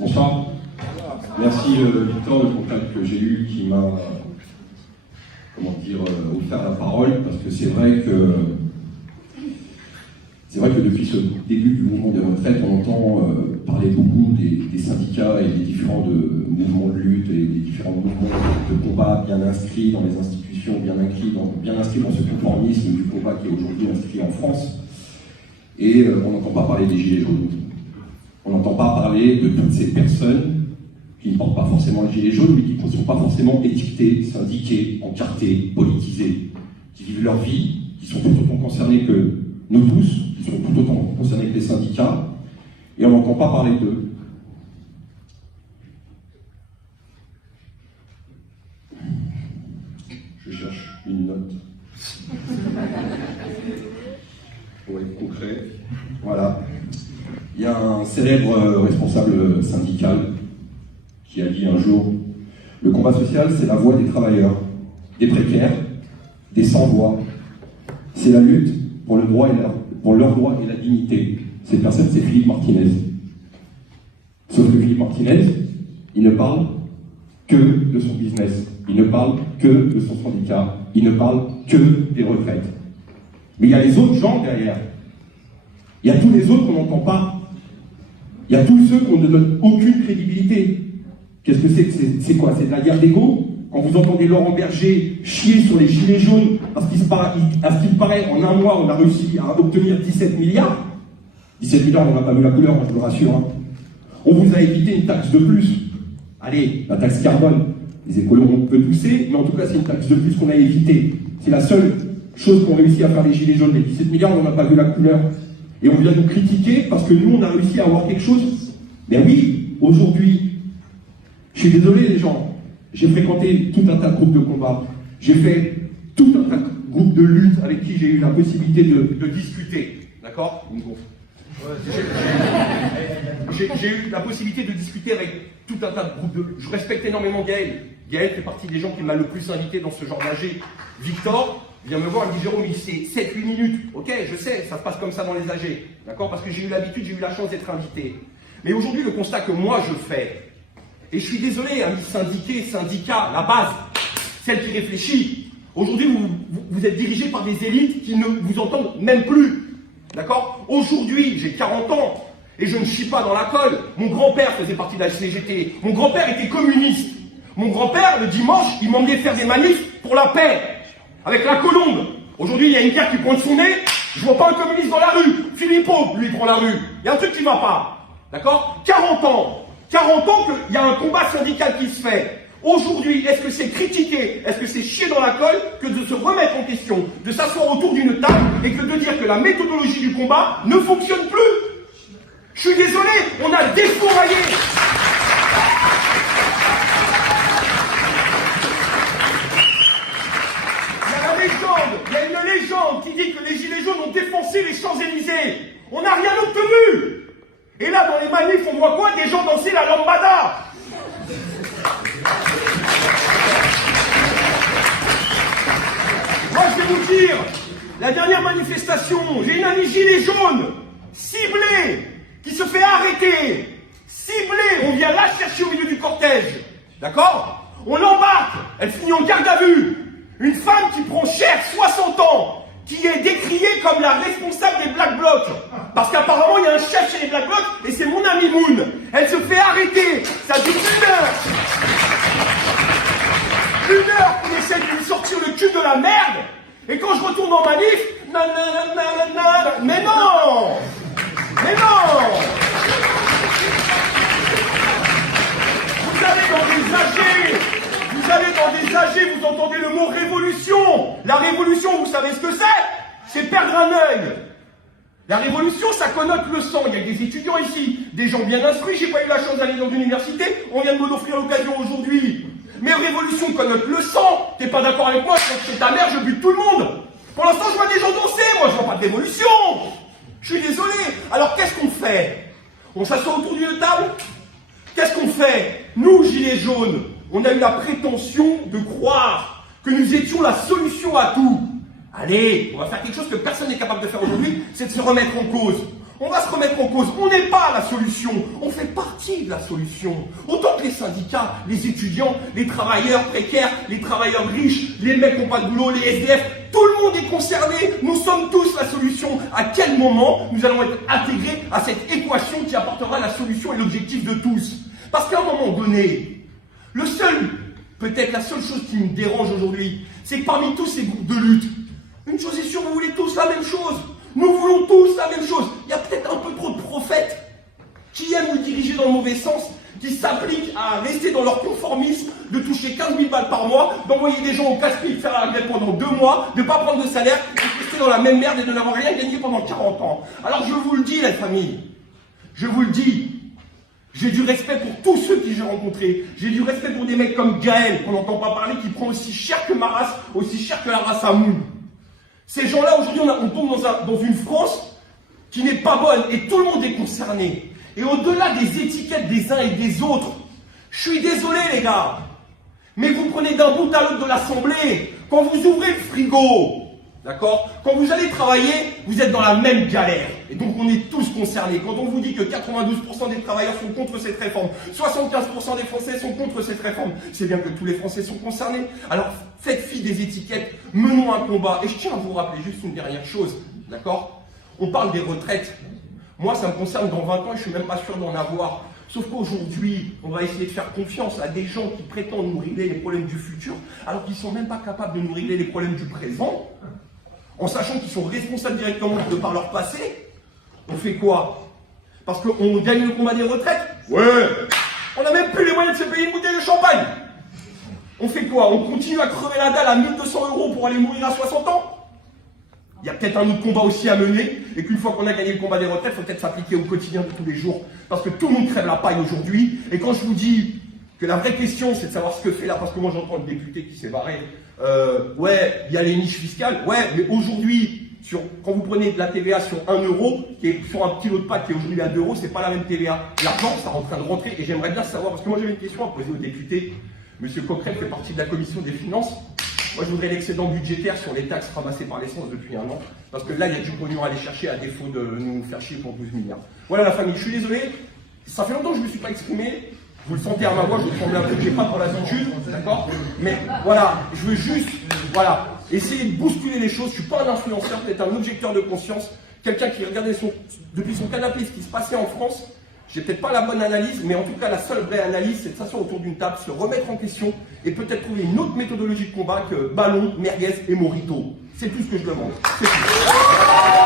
Bonsoir. Merci Victor, le contact que j'ai eu qui m'a offert la parole, parce que c'est vrai que depuis ce début du mouvement des retraites, on entend parler beaucoup des syndicats et des différents mouvements de lutte et des différents mouvements de combat bien inscrits dans les institutions, bien inscrits dans ce conformisme du combat qui est aujourd'hui inscrit en France. Et on n'entend pas parler des Gilets jaunes. On n'entend pas parler de toutes ces personnes qui ne portent pas forcément le gilet jaune, mais qui ne sont pas forcément étiquetées, syndiquées, encartées, politisées, qui vivent leur vie, qui sont tout autant concernés que nous tous, qui sont tout autant concernés que les syndicats, et on n'entend pas parler d'eux. Je cherche une note. Pour être concret, voilà. Il y a un célèbre responsable syndical qui a dit un jour « Le combat social, c'est la voix des travailleurs, des précaires, des sans-voix. C'est la lutte pour leurs droits et la dignité. » Cette personne, c'est Philippe Martinez. Sauf que Philippe Martinez, il ne parle que de son business. Il ne parle que de son syndicat. Il ne parle que des retraites. Mais il y a les autres gens derrière. Il y a tous les autres qu'on n'entend pas. Il y a tous ceux qu'on ne donne aucune crédibilité. Qu'est-ce que c'est? C'est quoi? C'est de la guerre d'ego? Quand vous entendez Laurent Berger chier sur les gilets jaunes, à ce qu'il paraît, en un mois, on a réussi à obtenir 17 milliards. 17 milliards, on n'a pas vu la couleur, je vous le rassure. Hein. On vous a évité une taxe de plus. Allez, la taxe carbone. Les écolos, on peut tousser, mais en tout cas, c'est une taxe de plus qu'on a évitée. C'est la seule chose qu'ont réussi à faire les gilets jaunes. Les 17 milliards, on n'a pas vu la couleur. Et on vient nous critiquer parce que nous, on a réussi à avoir quelque chose. Mais oui, aujourd'hui, je suis désolé les gens, j'ai fréquenté tout un tas de groupes de combat, j'ai fait tout un tas de groupes de lutte avec qui j'ai eu la possibilité de discuter. D'accord? J'ai eu la possibilité de discuter avec tout un tas de groupes de lutte. Je respecte énormément Gaël. Gaël fait partie des gens qui m'a le plus invité dans ce genre d'AG. Victor vient me voir, il dit Jérôme, c'est 7-8 minutes. Ok, je sais, ça se passe comme ça dans les AG. D'accord? Parce que j'ai eu l'habitude, j'ai eu la chance d'être invité. Mais aujourd'hui, le constat que moi je fais, et je suis désolé, amis syndiqués, syndicats, la base, celle qui réfléchit. Aujourd'hui, vous êtes dirigés par des élites qui ne vous entendent même plus. D'accord? Aujourd'hui, j'ai 40 ans et je ne chie pas dans la colle. Mon grand-père faisait partie de la CGT. Mon grand-père était communiste. Mon grand-père, le dimanche, il m'emmenait faire des manifs pour la paix. Avec la colombe. Aujourd'hui, il y a une guerre qui pointe son nez. Je vois pas un communiste dans la rue. Philippot, lui, prend la rue. Il y a un truc qui va pas. D'accord? 40 ans. 40 ans qu'il y a un combat syndical qui se fait. Aujourd'hui, est-ce que c'est critiquer, est-ce que c'est chier dans la colle que de se remettre en question, de s'asseoir autour d'une table et que de dire que la méthodologie du combat ne fonctionne plus? Je suis désolé, on a défouraillé. Il y a une légende qui dit que les Gilets jaunes ont défoncé les Champs-Élysées. On n'a rien obtenu. Et là, dans les manifs, on voit quoi? Des gens danser la lambada. Moi, je vais vous dire, la dernière manifestation, j'ai une amie gilet jaune, ciblée, qui se fait arrêter. Ciblée, on vient la chercher au milieu du cortège. D'accord? On l'embarque, elle finit en garde à vue. Une femme qui prend cher, 60 ans, qui est décriée comme la responsable des Black Blocs. Parce qu'apparemment, il y a un chef chez les Black Blocs, et c'est mon ami Moon. Elle se fait arrêter. Ça dure 1 heure. 1 heure qu'on essaie de lui sortir le cul de la merde. Et quand je retourne en manif, mais non. Mais non. Vous allez dans des AG. Vous allez dans des AG, vous entendez le mot révolution. La révolution, vous savez ce que c'est? C'est perdre un œil. La révolution, ça connote le sang. Il y a des étudiants ici, des gens bien instruits. J'ai pas eu la chance d'aller dans une université. On vient de me l'offrir l'occasion aujourd'hui. Mais révolution connote le sang. T'es pas d'accord avec moi? Chez ta mère, je bute tout le monde. Pour l'instant, je vois des gens danser. Moi, je vois pas de révolution. Je suis désolé. Alors, qu'est-ce qu'on fait? On s'assoit autour d'une table? Qu'est-ce qu'on fait? Nous, gilets jaunes, on a eu la prétention de croire que nous étions la solution à tout. Allez, on va faire quelque chose que personne n'est capable de faire aujourd'hui, c'est de se remettre en cause. On va se remettre en cause. On n'est pas la solution. On fait partie de la solution. Autant que les syndicats, les étudiants, les travailleurs précaires, les travailleurs riches, les mecs qui n'ont pas de boulot, les SDF, tout le monde est concerné. Nous sommes tous la solution. À quel moment nous allons être intégrés à cette équation qui apportera la solution et l'objectif de tous? Parce qu'à un moment donné, peut-être la seule chose qui me dérange aujourd'hui, c'est que parmi tous ces groupes de lutte, une chose est sûre, vous voulez tous la même chose. Nous voulons tous la même chose. Il y a peut-être un peu trop de prophètes qui aiment nous diriger dans le mauvais sens, qui s'appliquent à rester dans leur conformisme, de toucher 15 000 balles par mois, d'envoyer des gens au casse-pied, de faire la grève pendant 2 mois, de ne pas prendre de salaire, de rester dans la même merde et de n'avoir rien gagné pendant 40 ans. Alors je vous le dis, la famille, je vous le dis, j'ai du respect pour tous ceux que j'ai rencontrés. J'ai du respect pour des mecs comme Gaël, qu'on n'entend pas parler, qui prend aussi cher que ma race, aussi cher que la race à moule. Ces gens-là, aujourd'hui, on tombe dans une France qui n'est pas bonne et tout le monde est concerné. Et au-delà des étiquettes des uns et des autres, je suis désolé les gars, mais vous prenez d'un bout à l'autre de l'Assemblée, quand vous ouvrez le frigo, d'accord, quand vous allez travailler, vous êtes dans la même galère. Et donc on est tous concernés. Quand on vous dit que 92% des travailleurs sont contre cette réforme, 75% des Français sont contre cette réforme, c'est bien que tous les Français sont concernés. Alors faites fi des étiquettes, menons un combat. Et je tiens à vous rappeler juste une dernière chose, d'accord? On parle des retraites. Moi, ça me concerne dans 20 ans et je suis même pas sûr d'en avoir. Sauf qu'aujourd'hui, on va essayer de faire confiance à des gens qui prétendent nous régler les problèmes du futur, alors qu'ils ne sont même pas capables de nous régler les problèmes du présent, en sachant qu'ils sont responsables directement de par leur passé. On fait quoi? Parce qu'on gagne le combat des retraites? Ouais. On n'a même plus les moyens de se payer une bouteille de champagne. On fait quoi? On continue à crever la dalle à 1200 € pour aller mourir à 60 ans? Il y a peut-être un autre combat aussi à mener, et qu'une fois qu'on a gagné le combat des retraites, il faut peut-être s'appliquer au quotidien de tous les jours. Parce que tout le monde crève la paille aujourd'hui, et quand je vous dis que la vraie question, c'est de savoir ce que fait là, parce que moi j'entends le député qui s'est barré, ouais, il y a les niches fiscales, ouais, mais aujourd'hui, quand vous prenez de la TVA sur 1 €, qui est sur un petit lot de pâtes qui est aujourd'hui à 2 €, c'est pas la même TVA. L'argent, ça est en train de rentrer, et j'aimerais bien savoir, parce que moi j'avais une question à poser au député. Monsieur Coquerel fait partie de la commission des finances. Moi, je voudrais l'excédent budgétaire sur les taxes ramassées par l'essence depuis 1 an, parce que là, il y a du pognon à aller chercher à défaut de nous faire chier pour 12 milliards. Voilà la famille, je suis désolé, ça fait longtemps que je ne me suis pas exprimé, vous le sentez à ma voix, je tremble un peu, je n'ai pas pour l'habitude, d'accord? Mais voilà, je veux juste, voilà, essayer de bousculer les choses, je ne suis pas un influenceur, peut-être un objecteur de conscience, quelqu'un qui regardait depuis son canapé ce qui se passait en France. J'ai peut-être pas la bonne analyse, mais en tout cas, la seule vraie analyse, c'est de s'asseoir autour d'une table, se remettre en question et peut-être trouver une autre méthodologie de combat que ballon, merguez et mojito. C'est tout ce que je demande. C'est tout.